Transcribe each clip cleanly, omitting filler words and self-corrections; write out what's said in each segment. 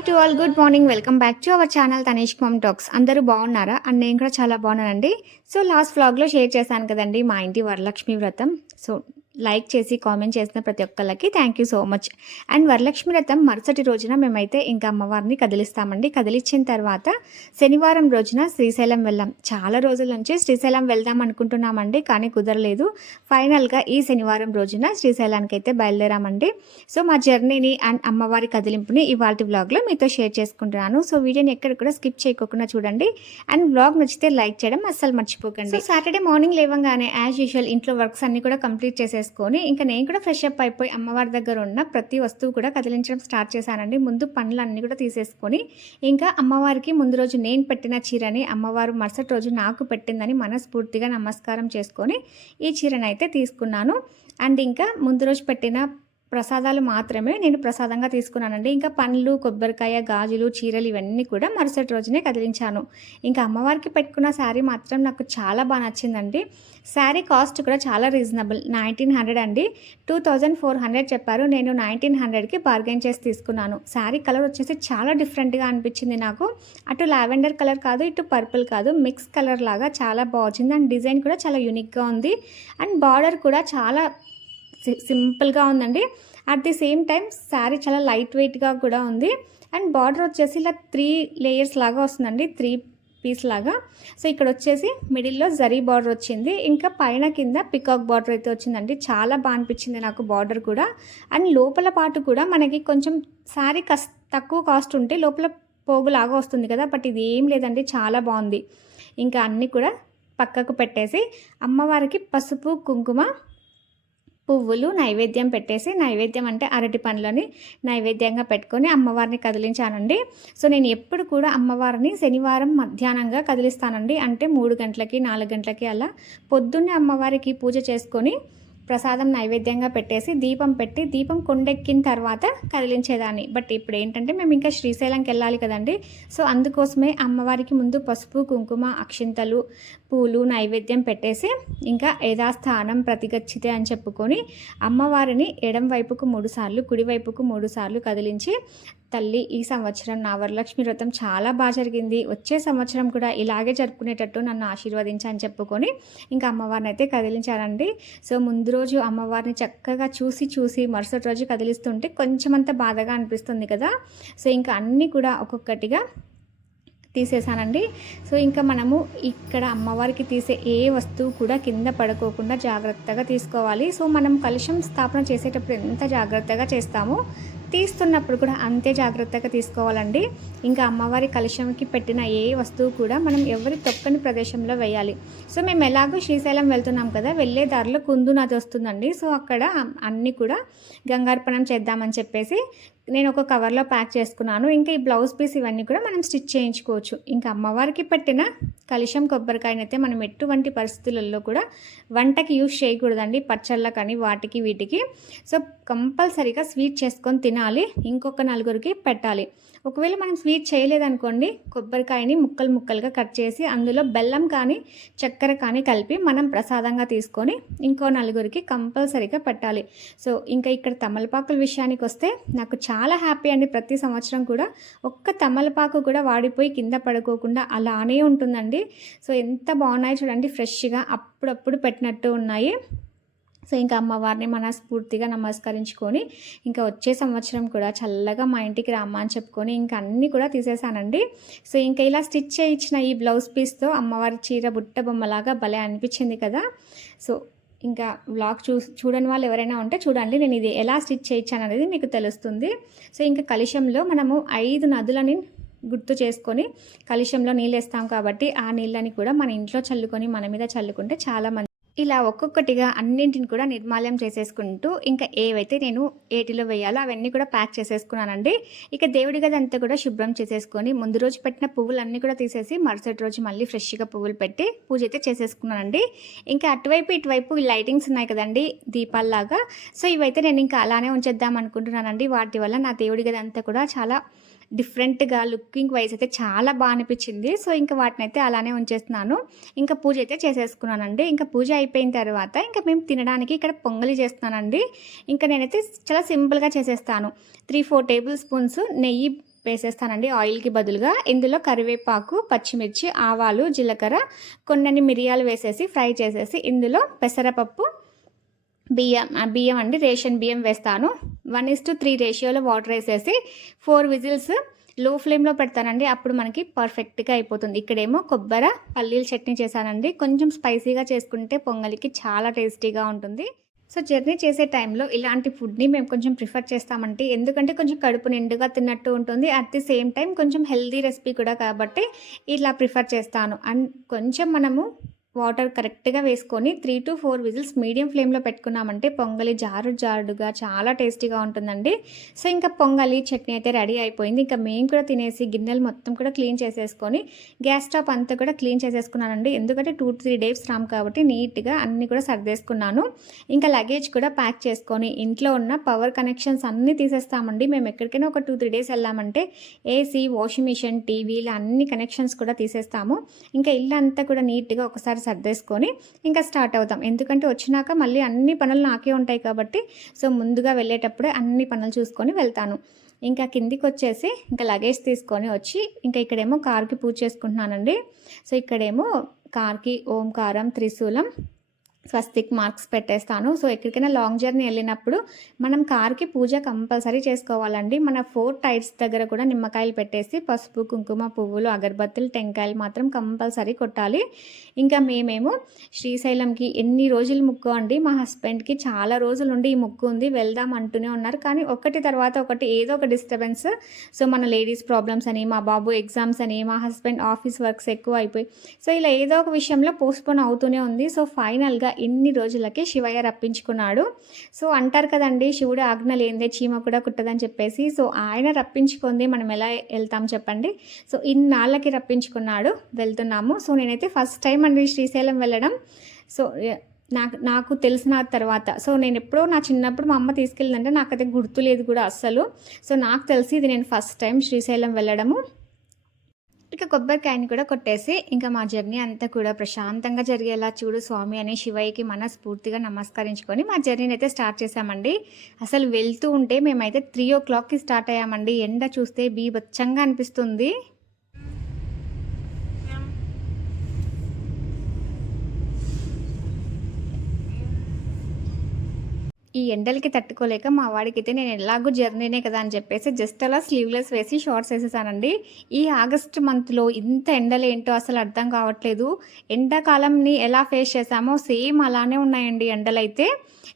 Hi to all, good morning. Welcome back to our channel Tanish mum talks. అందరూ బాగున్నారా? And నేను కూడా చాలా బాగున్నానండి. సో లాస్ట్ వ్లాగ్లో షేర్ చేశాను కదండి మా ఇంటి వరలక్ష్మి వ్రతం. సో లైక్ చేసి కామెంట్ చేసిన ప్రతి ఒక్కళ్ళకి thank you so much. And Varalakshmi వ్రతం మరుసటి రోజున మేమైతే ఇంకా అమ్మవారిని కదిలిస్తామండి. కదిలించిన తర్వాత శనివారం రోజున శ్రీశైలం వెళ్ళాం. చాలా రోజుల నుంచి శ్రీశైలం వెళ్దాం అనుకుంటున్నామండి, కానీ కుదరలేదు. ఫైనల్గా ఈ శనివారం రోజున శ్రీశైలానికి అయితే బయలుదేరామండి. సో మా జర్నీని అండ్ అమ్మవారి కదిలింపుని ఇవాళ వ్లాగ్లో మీతో షేర్ చేసుకుంటున్నాను. సో వీడియోని ఎక్కడ కూడా స్కిప్ చేయకుండా చూడండి. అండ్ వ్లాగ్ నచ్చితే లైక్ చేయడం అస్సలు మర్చిపోకండి. సో సాటర్డే మార్నింగ్ లేవగానే యాజ్ యూజువల్ ఇంట్లో వర్క్స్ అన్ని కూడా కంప్లీట్ చేసేసుకొని ఇంకా నేను కూడా ఫ్రెష్ అప్ అయిపోయి అమ్మవారి దగ్గర ఉన్న ప్రతి వస్తువు కూడా కదిలించడం స్టార్ట్ చేశానండి. ముందు పనులన్నీ కూడా తీసేసుకొని ఇంకా అమ్మవారికి ముందు రోజు నేను పెట్టిన చీరని అమ్మవారు మరుసటి రోజు నాకు పెట్టిందని మనస్ఫూర్తిగా నమస్కారం చేసుకొని ఈ చీరని అయితే తీసుకున్నాను. అండ్ ఇంకా ముందు రోజు పెట్టిన ప్రసాదాలు మాత్రమే నేను ప్రసాదంగా తీసుకున్నానండి. ఇంకా పండ్లు, కొబ్బరికాయ, గాజులు, చీరలు ఇవన్నీ కూడా మరుసటి రోజునే కదిలించాను. ఇంకా అమ్మవారికి పెట్టుకున్న శారీ మాత్రం నాకు చాలా బాగా నచ్చిందండి. శారీ కాస్ట్ కూడా చాలా రీజనబుల్, 1900 అండి. 2400 చెప్పారు. నేను 1900కి బార్గెన్ చేసి తీసుకున్నాను. శారీ కలర్ వచ్చేసి చాలా డిఫరెంట్గా అనిపించింది నాకు. అటు లావెండర్ కలర్ కాదు, ఇటు పర్పుల్ కాదు, మిక్స్ కలర్ లాగా చాలా బాగుంది. అండ్ డిజైన్ కూడా చాలా యూనిక్గా ఉంది. అండ్ బార్డర్ కూడా చాలా సింపుల్గా ఉందండి. At the same time sari చాలా లైట్ వెయిట్గా కూడా ఉంది. అండ్ బార్డర్ వచ్చేసి ఇలా 3 లేయర్స్ లాగా వస్తుందండి, 3 పీస్ లాగా. సో ఇక్కడ వచ్చేసి మిడిల్లో జరీ బార్డర్ వచ్చింది. ఇంకా పైన కింద పికాక్ బార్డర్ అయితే వచ్చిందండి. చాలా బాగా అనిపించింది నాకు బార్డర్ కూడా. అండ్ లోపల పాటు కూడా మనకి కొంచెం శారీ తక్కువ కాస్ట్ ఉంటే లోపల పోగులాగా వస్తుంది కదా, బట్ ఇది ఏం లేదండి, చాలా బాగుంది. ఇంకా అన్నీ కూడా పక్కకు పెట్టేసి అమ్మవారికి పసుపు, కుంకుమ, పువ్వులు నైవేద్యం పెట్టేసి, నైవేద్యం అంటే అరటి పండ్లని నైవేద్యంగా పెట్టుకొని అమ్మవారిని కదిలించానండి. సో నేను ఎప్పుడు కూడా అమ్మవారిని శనివారం మధ్యాహ్నంగా కదిలిస్తానండి. అంటే 3 గంటలకి 4 గంటలకి అలా పొద్దున్నే అమ్మవారికి పూజ చేసుకొని ప్రసాదం నైవేద్యంగా పెట్టేసి దీపం పెట్టి దీపం కొండెక్కిన తర్వాత కదిలించేదాన్ని. బట్ ఇప్పుడు ఏంటంటే మేము ఇంకా శ్రీశైలంకి వెళ్ళాలి కదండి. సో అందుకోసమే అమ్మవారికి ముందు పసుపు, కుంకుమ, అక్షింతలు, పూలు నైవేద్యం పెట్టేసి ఇంకా యథాస్థానం ప్రతిగచ్చితే అని చెప్పుకొని అమ్మవారిని ఎడం వైపుకు 3 సార్లు, కుడివైపుకు 3 సార్లు కదిలించి, తల్లి ఈ సంవత్సరం నా వరలక్ష్మి వ్రతం చాలా బాగా జరిగింది, వచ్చే సంవత్సరం కూడా ఇలాగే జరుపుకునేటట్టు నన్ను ఆశీర్వదించని చెప్పుకొని ఇంకా అమ్మవారిని అయితే కదిలించారండి. సో ముందు రోజు అమ్మవారిని చక్కగా చూసి మరుసటి రోజు కదిలిస్తుంటే కొంచెం అంత బాధగా అనిపిస్తుంది కదా. సో ఇంకా అన్నీ కూడా ఒక్కొక్కటిగా తీసేసానండి. సో ఇంకా మనము ఇక్కడ అమ్మవారికి తీసే ఏ వస్తువు కూడా కింద పడుకోకుండా జాగ్రత్తగా తీసుకోవాలి. సో మనం కలశం స్థాపన చేసేటప్పుడు ఎంత జాగ్రత్తగా చేస్తామో తీస్తున్నప్పుడు కూడా అంతే జాగ్రత్తగా తీసుకోవాలండి. ఇంకా అమ్మవారి కలశంకి పెట్టిన ఏ వస్తువు కూడా మనం ఎవరి తొక్కని ప్రదేశంలో వేయాలి. సో మేము ఎలాగో శ్రీశైలం వెళ్తున్నాం కదా, వెళ్ళే దారిలో కుందు నది వస్తుందండి. సో అక్కడ అన్నీ కూడా గంగార్పణం చేద్దామని చెప్పేసి నేను ఒక కవర్లో ప్యాక్ చేసుకున్నాను. ఇంకా ఈ బ్లౌజ్ పీస్ ఇవన్నీ కూడా మనం స్టిచ్ చేయించుకోవచ్చు. ఇంకా అమ్మవారికి పెట్టిన కలశం కొబ్బరికాయనైతే మనం ఎటువంటి పరిస్థితులలో కూడా వంటకి యూజ్ చేయకూడదండి, పచ్చళ్ళ కానీ వాటికి వీటికి. సో కంపల్సరీగా స్వీట్ చేసుకొని తినాలి, ఇంకొక 4గురికి పెట్టాలి. ఒకవేళ మనం స్వీట్ చేయలేదనుకోండి, కొబ్బరికాయని ముక్కలుగా కట్ చేసి అందులో బెల్లం కానీ చక్కెర కానీ కలిపి మనం ప్రసాదంగా తీసుకొని ఇంకో 4గురికి కంపల్సరీగా పెట్టాలి. సో ఇంకా ఇక్కడ తమలపాకుల విషయానికి వస్తే నాకు చాలా హ్యాపీ అండి. ప్రతి సంవత్సరం కూడా ఒక్క తమలపాకు కూడా వాడిపోయి కింద పడుకోకుండా అలానే ఉంటుందండి. సో ఎంత బాగున్నాయి చూడండి, ఫ్రెష్గా అప్పుడప్పుడు పెట్టినట్టు ఉన్నాయి. సో ఇంకా అమ్మవారిని మనస్ఫూర్తిగా నమస్కరించుకొని ఇంకా వచ్చే సంవత్సరం కూడా చల్లగా మా ఇంటికి రామ్మా అని చెప్పుకొని ఇంకా అన్నీ కూడా తీసేసానండి. సో ఇంకా ఇలా స్టిచ్ చేయించిన ఈ బ్లౌజ్ పీస్తో అమ్మవారి చీర బుట్ట బొమ్మలాగా భలే అనిపించింది కదా. సో ఇంకా వ్లాగ్ చూడని వాళ్ళు ఎవరైనా ఉంటే చూడండి, నేను ఇది ఎలా స్టిచ్ చేయించాను అనేది మీకు తెలుస్తుంది. సో ఇంకా కలశంలో మనము 5 నదులని గుర్తు చేసుకొని కలశంలో నీళ్ళు వేస్తాం కాబట్టి ఆ నీళ్ళని కూడా మన ఇంట్లో చల్లుకొని మన మీద చల్లుకుంటే చాలా మంది. ఇలా ఒక్కొక్కటిగా అన్నింటిని కూడా నిర్మాల్యం చేసేసుకుంటూ ఇంకా ఏవైతే నేను ఏటిలో వేయాలో అవన్నీ కూడా ప్యాక్ చేసేసుకున్నానండి. ఇక దేవుడి గది అంతా కూడా శుభ్రం చేసేసుకొని ముందు రోజు పెట్టిన పువ్వులన్నీ కూడా తీసేసి మరుసటి రోజు మళ్ళీ ఫ్రెష్గా పువ్వులు పెట్టి పూజ అయితే చేసేసుకున్నానండి. ఇంకా అటువైపు ఇటువైపు లైటింగ్స్ ఉన్నాయి కదండి, దీపాల్లాగా. సో ఇవైతే నేను ఇంకా అలానే ఉంచేద్దాం అనుకుంటున్నానండి. వాటి వల్ల నా దేవుడి గది అంతా కూడా చాలా డిఫరెంట్గా లుకింగ్ వైజ్ అయితే చాలా బాగా అనిపించింది. సో ఇంకా వాటిని అయితే అలానే ఉంచేస్తున్నాను. ఇంకా పూజ అయితే చేసేసుకున్నానండి. ఇంకా పూజ అయిపోయిన తర్వాత ఇంకా మేము తినడానికి ఇక్కడ పొంగలి చేస్తున్నానండి. ఇంకా నేనైతే చాలా సింపుల్గా చేసేస్తాను. 3-4 టేబుల్ స్పూన్స్ నెయ్యి వేసేస్తానండి ఆయిల్కి బదులుగా. ఇందులో కరివేపాకు, పచ్చిమిర్చి, ఆవాలు, జీలకర్ర, కొన్నన్ని మిరియాలు వేసేసి ఫ్రై చేసేసి ఇందులో పెసరపప్పు, బియ్యం అండి, రేషన్ బియ్యం వేస్తాను. 1:3 రేషియోలో వాటర్ వేసేసి 4 విజిల్స్ లో ఫ్లేమ్లో పెడతానండి. అప్పుడు మనకి పర్ఫెక్ట్గా అయిపోతుంది. ఇక్కడేమో కొబ్బరి పల్లీల చట్నీ చేశానండి. కొంచెం స్పైసీగా చేసుకుంటే పొంగలికి చాలా టేస్టీగా ఉంటుంది. సో జర్నీ చేసే టైంలో ఇలాంటి ఫుడ్ని మేము కొంచెం ప్రిఫర్ చేస్తామంటే, ఎందుకంటే కొంచెం కడుపు నిండుగా తిన్నట్టు ఉంటుంది. అట్ ది సేమ్ టైం కొంచెం హెల్దీ రెసిపీ కూడా కాబట్టి ఇలా ప్రిఫర్ చేస్తాను. అండ్ కొంచెం మనము వాటర్ కరెక్ట్గా వేసుకొని 3-4 విజిల్స్ మీడియం ఫ్లేమ్లో పెట్టుకున్నామంటే పొంగలి జారుడుగా చాలా టేస్టీగా ఉంటుందండి. సో ఇంకా పొంగలి చట్నీ అయితే రెడీ అయిపోయింది. ఇంకా మేము కూడా తినేసి గిన్నెలు మొత్తం కూడా క్లీన్ చేసేసుకొని గ్యాస్ స్టవ్ అంతా కూడా క్లీన్ చేసేసుకున్నానండి. ఎందుకంటే 2-3 డేస్ రామ్ కాబట్టి నీట్గా అన్నీ కూడా సర్దేసుకున్నాను. ఇంకా లగేజ్ కూడా ప్యాక్ చేసుకొని ఇంట్లో ఉన్న పవర్ కనెక్షన్స్ అన్నీ తీసేస్తామండి. మేము ఎక్కడికైనా ఒక 2-3 డేస్ వెళ్ళామంటే ఏసీ, వాషింగ్ మిషన్, టీవీలు అన్ని కనెక్షన్స్ కూడా తీసేస్తాము. ఇంకా ఇల్లు అంతా కూడా నీట్గా ఒకసారి సర్దేసుకొని ఇంకా స్టార్ట్ అవుతాం. ఎందుకంటే వచ్చినాక మళ్ళీ అన్ని పనులు నాకే ఉంటాయి కాబట్టి సో ముందుగా వెళ్ళేటప్పుడే అన్ని పనులు చూసుకొని వెళ్తాను. ఇంకా కిందికి వచ్చేసి ఇంకా లగేజ్ తీసుకొని వచ్చి ఇంకా ఇక్కడేమో కార్కి పూజ చేసుకుంటున్నానండి. సో ఇక్కడేమో కార్కి ఓంకారం, త్రిశూలం, స్వస్తిక్ మార్క్స్ పెట్టేస్తాను. సో ఎక్కడికైనా లాంగ్ జర్నీ వెళ్ళినప్పుడు మనం కార్కి పూజ కంపల్సరీ చేసుకోవాలండి. మన 4 టైర్స్ దగ్గర కూడా నిమ్మకాయలు పెట్టేసి పసుపు, కుంకుమ, పువ్వులు, అగరబత్తులు, టెంకాయలు మాత్రం కంపల్సరీ కొట్టాలి. ఇంకా మేమేమో శ్రీశైలంకి ఎన్ని రోజులు ముక్కు అండి. మా హస్బెండ్కి చాలా రోజుల నుండి ఈ ముక్కు ఉంది, వెళ్దాం అంటూనే ఉన్నారు. కానీ ఒకటి తర్వాత ఒకటి ఏదో ఒక డిస్టర్బెన్స్. సో మన లేడీస్ ప్రాబ్లమ్స్ అని, మా బాబు ఎగ్జామ్స్ అని, మా హస్బెండ్ ఆఫీస్ వర్క్స్ ఎక్కువ అయిపోయి సో ఇలా ఏదో ఒక విషయంలో పోస్ట్పోన్ అవుతూనే ఉంది. సో ఫైనల్గా ఇన్ని రోజులకి శివయ్య రప్పించుకున్నాడు. సో అంటారు కదండి, శివుడు ఆజ్ఞ లేనిదే చీమ కూడా కుట్టదని చెప్పేసి. సో ఆయన రప్పించుకుంది మనం ఎలా వెళ్తాం చెప్పండి. సో ఇన్నాళ్ళకి రప్పించుకున్నాడు, వెళ్తున్నాము. సో నేనైతే ఫస్ట్ టైం అండి శ్రీశైలం వెళ్ళడం. సో నాకు తెలిసిన తర్వాత సో నేను ఎప్పుడో నా చిన్నప్పుడు మా అమ్మ తీసుకెళ్ళిందంటే నాకైతే గుర్తులేదు కూడా అస్సలు. సో నాకు తెలిసి ఇది నేను ఫస్ట్ టైం శ్రీశైలం వెళ్ళడము. ఇక కొబ్బరికాయని కూడా కొట్టేసి ఇంకా మా జర్నీ అంతా కూడా ప్రశాంతంగా జరిగేలా చూడు స్వామి అని శివయ్యకి మనస్ఫూర్తిగా నమస్కరించుకొని మా జర్నీని అయితే స్టార్ట్ చేసామండి. అసలు వెళ్తూ ఉంటే మేమైతే 3 o'clockకి స్టార్ట్ అయ్యామండి. ఎండ చూస్తే బీభత్సంగా అనిపిస్తుంది. ఈ ఎండలకి తట్టుకోలేక మా వాడికైతే నేను ఎలాగో జర్నీనే కదా అని చెప్పేసి జస్ట్ అలా స్లీవ్లెస్ వేసి షార్ట్స్ వేసేసానండి. ఈ ఆగస్ట్ మంత్లో ఇంత ఎండలు ఏంటో అసలు అర్థం కావట్లేదు. ఎండాకాలంని ఎలా ఫేస్ చేసామో సేమ్ అలానే ఉన్నాయండి ఎండలైతే.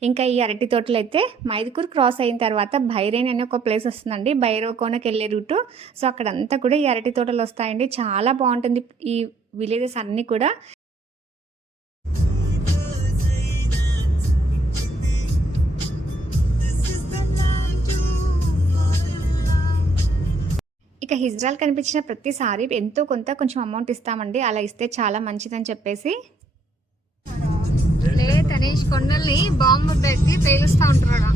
ఇంకా ఈ అరటి తోటలు అయితే మైదుకూరు క్రాస్ అయిన తర్వాత భైరేని అనే ఒక ప్లేస్ వస్తుందండి, భైరవకోనకి వెళ్ళే రూటు. సో అక్కడంతా కూడా ఈ అరటి తోటలు వస్తాయండి. చాలా బాగుంటుంది ఈ విలేజెస్ అన్నీ కూడా. ఇక హిజ్రాల్ కనిపించిన ప్రతిసారి ఎంతో కొంత కొంచెం అమౌంట్ ఇస్తామండి. అలా ఇస్తే చాలా మంచిదని చెప్పేసి. తనేష్ కొండల్ని బాంబు పెట్టి పేలుస్తూ ఉంటారు.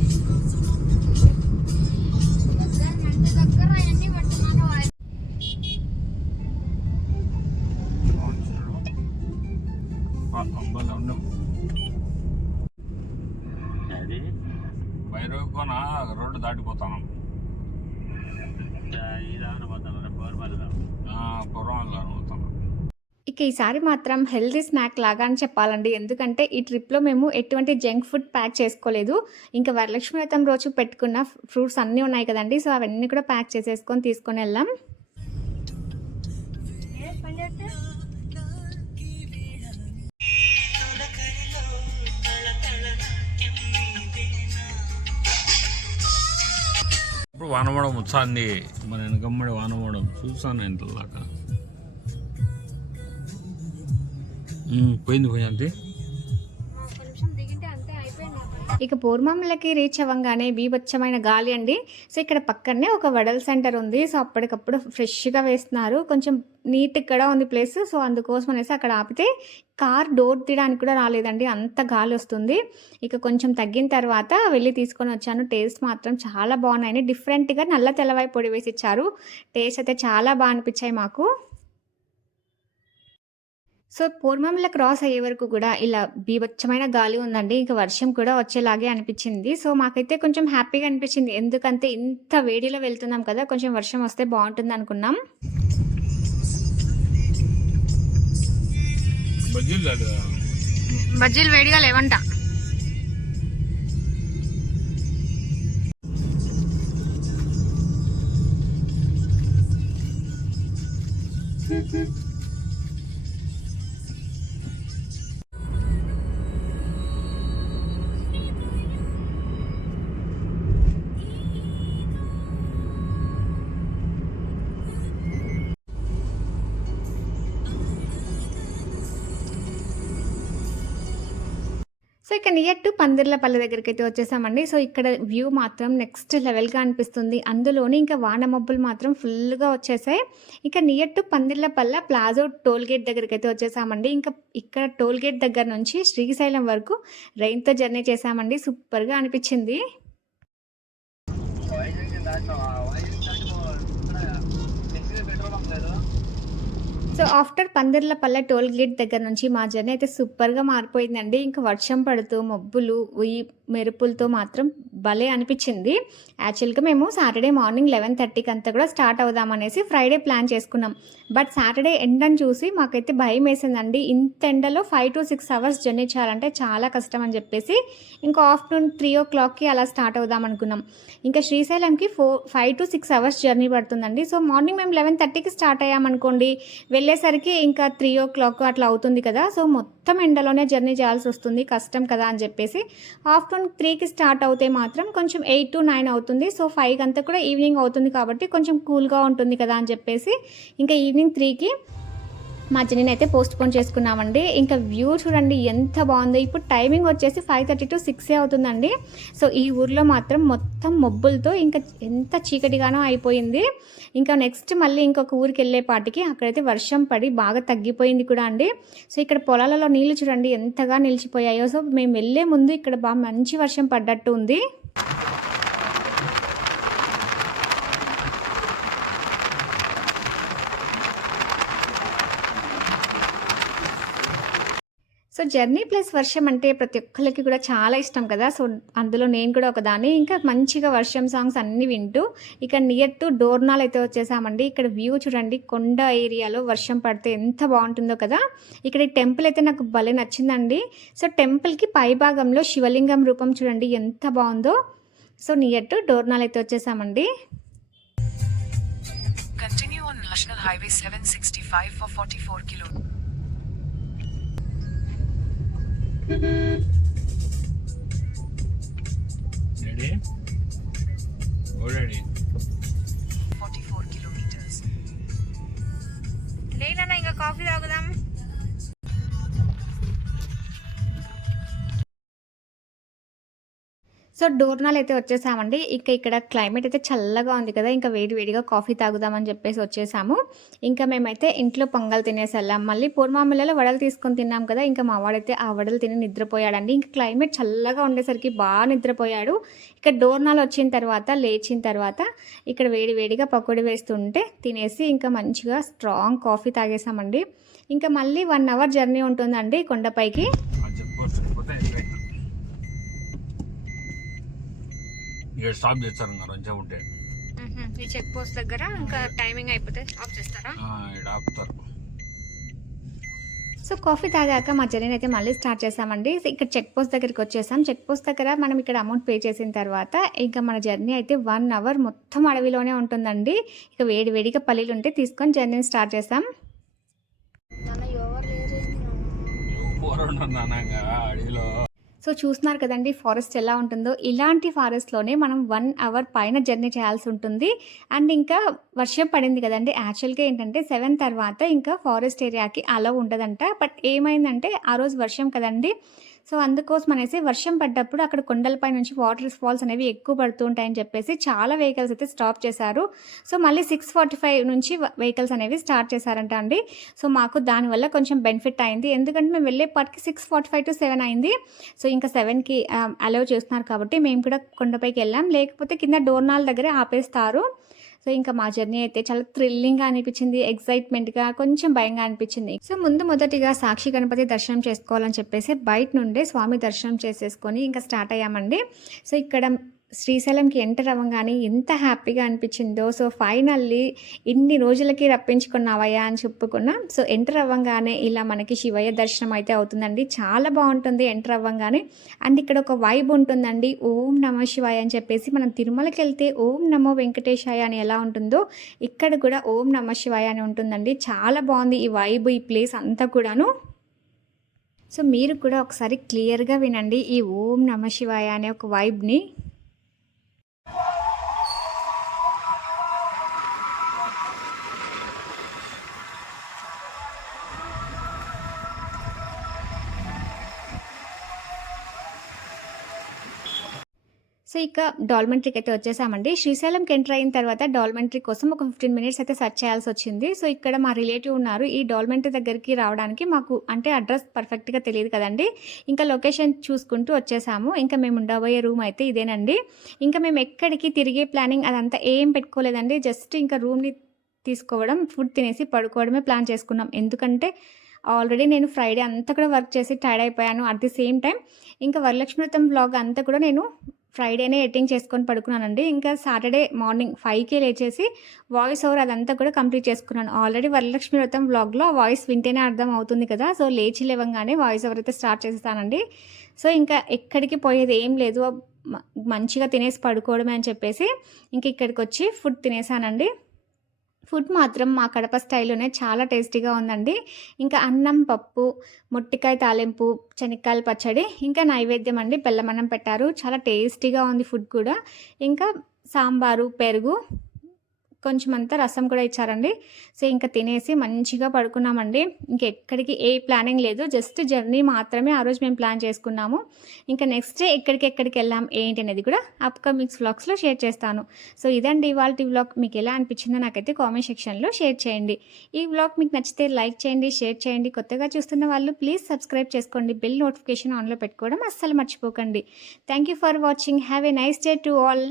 భైరవకోన రోడ్డు దాటిపోతాను. ఇక ఈసారి మాత్రం హెల్తీ స్నాక్ లాగా అని చెప్పాలండి. ఎందుకంటే ఈ ట్రిప్లో మేము ఎటువంటి జంక్ ఫుడ్ ప్యాక్ చేసుకోలేదు. ఇంకా వరలక్ష్మి వ్రతం రోజు పెట్టుకున్న ఫ్రూట్స్ అన్నీ ఉన్నాయి కదండి. సో అవన్నీ కూడా ప్యాక్ చేసేసుకొని తీసుకొని వెళ్ళాం. ఇప్పుడు వానమడం వచ్చాంది, మన వెనకమ్మడి వానమడం చూసాను ఇంతదాకా. పోయింది పోయింది. ఇక పూర్వమ్మలకి రీచ్ అవ్వగానే బీభత్సమైన గాలి అండి. సో ఇక్కడ పక్కనే ఒక వడల్ సెంటర్ ఉంది. సో అప్పటికప్పుడు ఫ్రెష్గా వేస్తున్నారు. కొంచెం నీట్గా ఉంది ప్లేస్. సో అందుకోసం అనేసి అక్కడ ఆపితే కార్ డోర్ తీయడానికి కూడా రాలేదండి, అంత గాలి వస్తుంది. ఇక కొంచెం తగ్గిన తర్వాత వెళ్ళి తీసుకొని వచ్చాను. టేస్ట్ మాత్రం చాలా బాగున్నాయి. డిఫరెంట్గా నల్ల తెల్లవాయి పొడి వేసి ఇచ్చారు. టేస్ట్ అయితే చాలా బాగా అనిపించాయి మాకు. సో, పూర్వంలో క్రాస్ అయ్యే వరకు కూడా ఇలా బీభత్సమైన గాలి ఉందండి. ఇంక వర్షం కూడా వచ్చేలాగే అనిపిచ్చింది. సో, మాకైతే కొంచెం హ్యాపీగా అనిపిచ్చింది. ఎందుకంటే ఇంత వేడిలో వెళ్తున్నాం కదా! కొంచెం వర్షం వస్తే బావుంటుందనుకున్నాం. బజ్జీలు లేదా? బజ్జీలు వేడిగా లేవంట. సో, ఇక నియర్ టు పందిర్లపల్లి దగ్గరికైతే వచ్చేసామండి. సో, ఇక్కడ వ్యూ మాత్రం నెక్స్ట్ లెవెల్‌గా అనిపిస్తుంది. అందులోని ఇంకా వాన మబ్బులు మాత్రం ఫుల్‌గా వచ్చేసాయి. ఇక near to Pandirlapalli plaza toll gate దగ్గరికైతే వచ్చేసామండి. ఇంకా ఇక్కడ టోల్ గేట్ దగ్గర నుంచి శ్రీశైలం వరకు రైన్‌తో జర్నీ చేశామండి. సూపర్‌గా అనిపిచ్చింది. సో, ఆఫ్టర్ పందిర్లపల్లె టోల్ గేట్ దగ్గర నుంచి మా జర్నీ అయితే సూపర్‌గా మారిపోయిందండి. ఇంక వర్షం పడుతూ, మబ్బులు, ఈ మెరుపులతో మాత్రం భలే అనిపిచ్చింది. యాక్చువల్‌గా మేము సాటర్డే మార్నింగ్ 11:30కి అంతా కూడా స్టార్ట్ అవుదామనేసి ఫ్రైడే ప్లాన్ చేసుకున్నాం. బట్ సాటర్డే ఎండని చూసి మాకైతే భయమేసిందండి. ఇంత ఎండలో 5-6 అవర్స్ జర్నీ చేయాలంటే చాలా కష్టం అని చెప్పేసి ఇంకా ఆఫ్టర్‌నూన్ 3:00కి అలా స్టార్ట్ అవుదాం అనుకున్నాం. ఇంకా శ్రీశైలంకి 5-6 అవర్స్ జర్నీ పడుతుందండి. సో, మార్నింగ్ మేము 11:30కి స్టార్ట్ అయ్యామనుకోండి, వెళ్ళేసరికి ఇంకా 3:00 అట్లా అవుతుంది కదా! సో, మొత్తం ఎండలోనే జర్నీ చేయాల్సొస్తుంది. కష్టం కదా అని చెప్పేసి ఆఫ్టర్‌నూన్ 3కి స్టార్ట్ అవుతే మాత్రం కొంచెం 8-9 అవుతుంది. సో, 5 అంతా కూడా ఈవినింగ్ అవుతుంది కాబట్టి కొంచెం కూల్‌గా ఉంటుంది కదా అని చెప్పేసి ఇంకా ఈవినింగ్ 3కి మా జర్నీనైతే పోస్ట్‌పోన్ చేసుకున్నామండి. ఇంకా వ్యూ చూడండి ఎంత బావుందో. ఇప్పుడు టైమింగ్ వచ్చేసి 5:30-6 అవుతుందండి. సో, ఈ ఊర్లో మాత్రం మొత్తం మబ్బులతో ఇంకా ఎంత చీకటిగానో అయిపోయింది. ఇంకా నెక్స్ట్ మళ్ళీ ఇంకొక ఊరికెళ్ళేపాటికి అక్కడైతే వర్షం పడి బాగా తగ్గిపోయింది కూడా అండి. సో, ఇక్కడ పొలాలలో నీళ్లు చూడండి ఎంతగా నిలిచిపోయాయో. సో, మేము వెళ్ళే ముందు ఇక్కడ మంచి వర్షం పడ్డట్టు ఉంది. సో, జర్నీ ప్లస్ వర్షం అంటే ప్రతి ఒక్కళ్ళకి కూడా చాలా ఇష్టం కదా! సో, అందులో నేను కూడా ఒకదాన్ని. ఇంకా మంచిగా వర్షం సాంగ్స్ అన్నీ వింటూ ఇక నియర్ టు డోర్నాల్ అయితే వచ్చేసామండి. ఇక్కడ వ్యూ చూడండి కొండ ఏరియాలో వర్షం పడితే ఎంత బావుంటుందో కదా! ఇక్కడ ఈ టెంపుల్ అయితే నాకు భలే నచ్చిందండి. సో, టెంపుల్‌కి పైభాగంలో శివలింగం రూపం చూడండి ఎంత బావుందో. సో, నియర్ టు డోర్నాల్ అయితే వచ్చేసామండి. Continue on National Highway 765 for 44 km. Ready? Oh ready. 44 kilometers. లేదన్నా ఇంకా కాఫీ తాగుదాం. సో, డోర్నాల్ అయితే వచ్చేసామండి. ఇక్కడ క్లైమేట్ అయితే చల్లగా ఉంది కదా! ఇంకా వేడి వేడిగా కాఫీ తాగుదామని చెప్పేసి వచ్చేసాము. ఇంకా మేమైతే ఇంట్లో పొంగల్ తినేసెళ్ళాం. మళ్ళీ పూర్మామిల్లలో వడలు తీసుకొని తిన్నాం కదా! ఇంకా మా వాడైతే ఆ వడలు తిని నిద్రపోయాడండి. ఇంక క్లైమేట్ చల్లగా ఉండేసరికి నిద్రపోయాడు. ఇక డోర్నాల్ వచ్చిన తర్వాత లేచిన తర్వాత ఇక్కడ వేడి వేడిగా పకోడీ వేస్తుంటే తినేసి ఇంకా మంచిగా స్ట్రాంగ్ కాఫీ తాగేసామండి. ఇంకా మళ్ళీ 1 అవర్ జర్నీ ఉంటుందండి కొండపైకి. ఇక్కడ స్టాప్ చేస్తారు ఇంకా కొంచెం ఉంటే. ఈ చెక్ పోస్ట్ దగ్గర ఇంకా టైమింగ్ అయిపోతే స్టాప్ చేస్తారా? ఇక్కడ ఆపుతారు. సో, కాఫీ తాగాక మా జర్నీ అయితే మళ్ళీ స్టార్ట్ చేసామండి. ఇక్కడ చెక్ పోస్ట్ దగ్గరికి వచ్చేసాం. చెక్ పోస్ట్ దగ్గర మనం ఇక్కడ అమౌంట్ పే చేసిన తర్వాత ఇంకా మన జర్నీ అయితే 1 అవర్ మొత్తం అడవిలోనే ఉంటుందండి. ఇక వేడి వేడిగా పల్లీలు ఉంటే తీసుకొని జర్నీని స్టార్ట్ చేసాం. అడవిలో సో, చూస్తున్నారు కదండీ ఫారెస్ట్ ఎలా ఉంటుందో. ఇలాంటి ఫారెస్ట్‌లోనే మనం 1 అవర్ పైన జర్నీ చేయాల్సి ఉంటుంది. అండ్ ఇంకా వర్షం పడింది కదండీ. యాక్చువల్‌గా ఏంటంటే 7 తర్వాత ఇంకా ఫారెస్ట్ ఏరియాకి అలౌ ఉండదంట. బట్ ఏమైందంటే ఆ రోజు వర్షం కదండీ. సో, అందుకోసం అనేసి వర్షం పడ్డప్పుడు అక్కడ కొండలపై నుంచి వాటర్ ఫాల్స్ అనేవి ఎక్కువ పడుతూ ఉంటాయని చెప్పేసి చాలా వెహికల్స్ అయితే స్టాప్ చేశారు. సో, మళ్ళీ 6:45 నుంచి వెహికల్స్ అనేవి స్టార్ట్ చేశారంట అండి. సో, మాకు దానివల్ల కొంచెం బెనిఫిట్ అయింది. ఎందుకంటే మేము వెళ్ళేపాటికి 6:45-7 అయింది. సో, ఇంకా 7కి అలౌ చేస్తున్నారు కాబట్టి మేము కూడా కొండపైకి వెళ్ళాం. లేకపోతే కింద డోర్నాల్ దగ్గరే ఆపేస్తారు. సో, సో ఇంకా మా జర్నీ అయితే చాలా థ్రిల్లింగ్గా అనిపించింది, ఎక్సైట్మెంట్గా, కొంచెం భయంగా అనిపించింది. సో మొదటిగా సాక్షి గణపతి దర్శనం చేసుకోవాలని చెప్పేసి బయట నుండే స్వామి దర్శనం చేసేసుకొని ఇంకా స్టార్ట్ అయ్యామండి. సో ఇక్కడ శ్రీశైలంకి ఎంటర్ అవ్వగానే ఎంత హ్యాపీగా అనిపించిందో. సో ఫైనల్లీ ఇన్ని రోజులకి రప్పించుకున్నావయ్యా అని చెప్పుకున్నాం. సో ఎంటర్ అవ్వగానే ఇలా మనకి శివయ్య దర్శనం అయితే అవుతుందండి. చాలా బాగుంటుంది ఎంటర్ అవ్వగానే. అండ్ ఇక్కడ ఒక వైబ్ ఉంటుందండి, ఓం నమః శివాయ అని చెప్పేసి. మనం తిరుమలకి వెళ్తే ఓం నమో వెంకటేశాయ అని ఎలా ఉంటుందో ఇక్కడ కూడా ఓం నమః శివాయ అని ఉంటుందండి. చాలా బాగుంది ఈ వైబ్, ఈ ప్లేస్ అంతా కూడాను. సో మీరు కూడా ఒకసారి క్లియర్గా వినండి ఈ ఓం నమః శివాయ అనే ఒక వైబ్ని. సో ఇక డాల్మెంటరీకి అయితే వచ్చేసామండి. శ్రీశైలంకి ఎంటర్ అయిన తర్వాత డాల్మెంటరీ కోసం ఒక 15 మినిట్స్ అయితే సెర్చ్ చేయాల్సి వచ్చింది. సో ఇక్కడ మా రిలేటివ్ ఉన్నారు. ఈ డాల్మెంటరీ దగ్గరికి రావడానికి మాకు అంటే అడ్రస్ పర్ఫెక్ట్గా తెలియదు కదండి. ఇంకా లొకేషన్ చూసుకుంటూ వచ్చేసాము. ఇంకా మేము ఉండబోయే రూమ్ అయితే ఇదేనండి. ఇంకా మేము ఎక్కడికి తిరిగే ప్లానింగ్ అదంతా ఏం పెట్టుకోలేదండి. జస్ట్ ఇంకా రూమ్ని తీసుకోవడం, ఫుడ్ తినేసి పడుకోవడమే ప్లాన్ చేసుకున్నాం. ఎందుకంటే ఆల్రెడీ నేను ఫ్రైడే అంతా కూడా వర్క్ చేసి టైర్డ్ అయిపోయాను. అట్ ది సేమ్ టైం ఇంకా వరలక్ష్మి వ్రతం వ్లాగ్ అంతా కూడా నేను ఫ్రైడేనే ఎడిటింగ్ చేసుకొని పడుకున్నానండి. ఇంకా సాటర్డే మార్నింగ్ 5కే లేచేసి వాయిస్ ఓవర్ అదంతా కూడా కంప్లీట్ చేసుకున్నాను. ఆల్రెడీ వరలక్ష్మి వ్రతం వ్లాగ్లో వాయిస్ వింటేనే అర్థం అవుతుంది కదా. సో లేచి లేవగానే వాయిస్ ఓవర్ అయితే స్టార్ట్ చేసేస్తానండి. సో ఇంకా ఎక్కడికి పోయేది ఏం లేదు, మంచిగా తినేసి పడుకోవడమే అని చెప్పేసి ఇంక ఇక్కడికి వచ్చి ఫుడ్ తినేసానండి. ఫుడ్ మాత్రం మా కడప స్టైల్లోనే చాలా టేస్టీగా ఉందండి. ఇంకా అన్నం, పప్పు, మొట్టికాయ తాలింపు, శనక్కాయల పచ్చడి, ఇంకా నైవేద్యం అండి బెల్లమన్నం పెట్టారు. చాలా టేస్టీగా ఉంది ఫుడ్ కూడా. ఇంకా సాంబారు, పెరుగు, కొంచెం అంతా రసం కూడా ఇచ్చారండి. సో ఇంకా తినేసి మంచిగా పడుకున్నామండి. ఇంకెక్కడికి ఏ ప్లానింగ్ లేదు, జస్ట్ జర్నీ మాత్రమే ఆ రోజు మేము ప్లాన్ చేసుకున్నాము. ఇంకా నెక్స్ట్ డే ఎక్కడికి వెళ్ళాం ఏంటి అనేది కూడా అప్కమింగ్ వ్లాగ్స్లో షేర్ చేస్తాను. సో ఇదండి ఇవాల్టి వ్లాగ్. మీకు ఎలా అనిపించిందో నాకైతే కామెంట్ సెక్షన్లో షేర్ చేయండి. ఈ వ్లాగ్ మీకు నచ్చితే లైక్ చేయండి, షేర్ చేయండి. కొత్తగా చూస్తున్న వాళ్ళు ప్లీజ్ సబ్స్క్రైబ్ చేసుకోండి. బెల్ నోటిఫికేషన్ ఆన్లో పెట్టుకోవడం అస్సలు మర్చిపోకండి. Thank you for watching. Have a nice day to all.